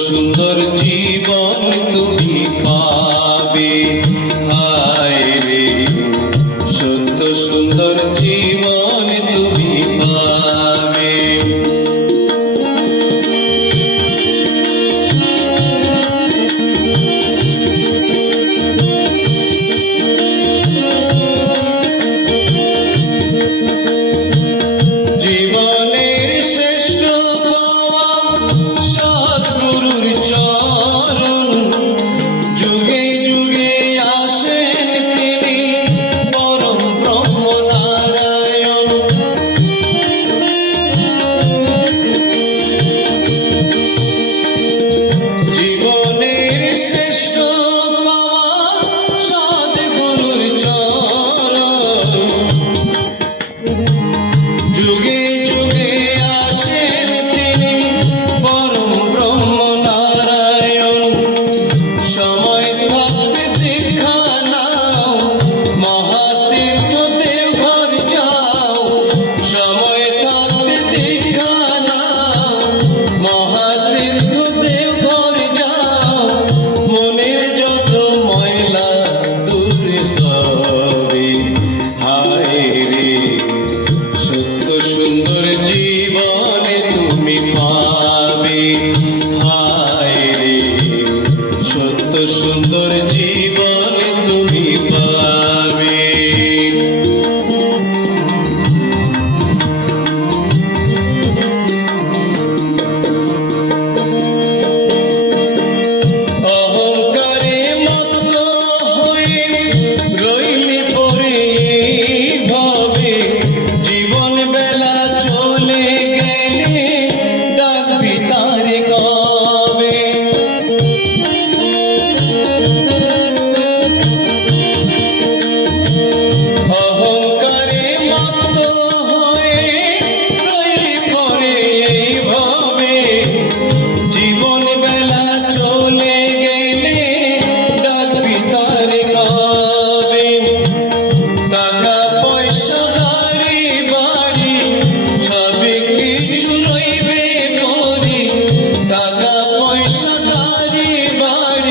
সুন্দর জীব de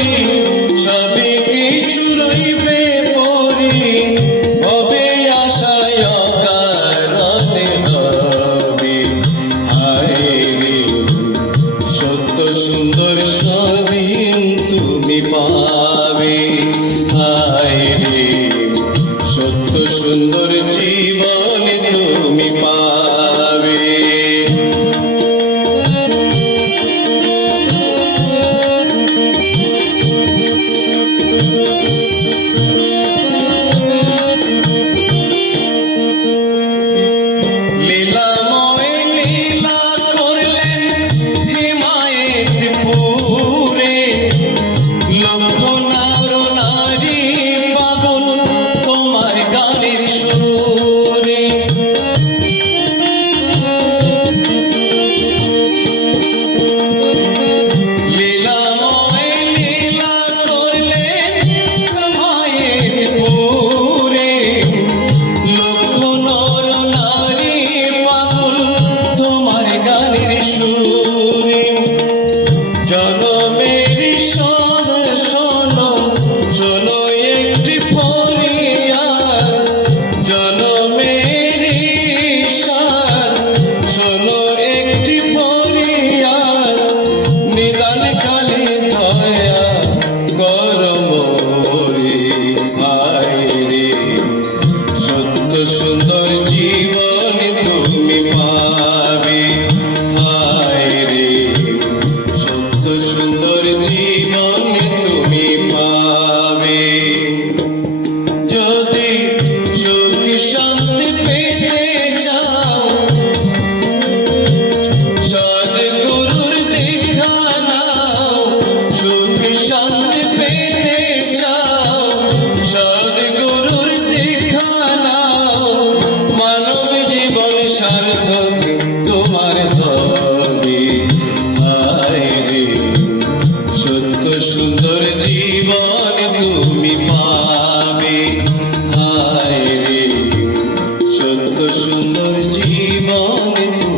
Yeah. জীবন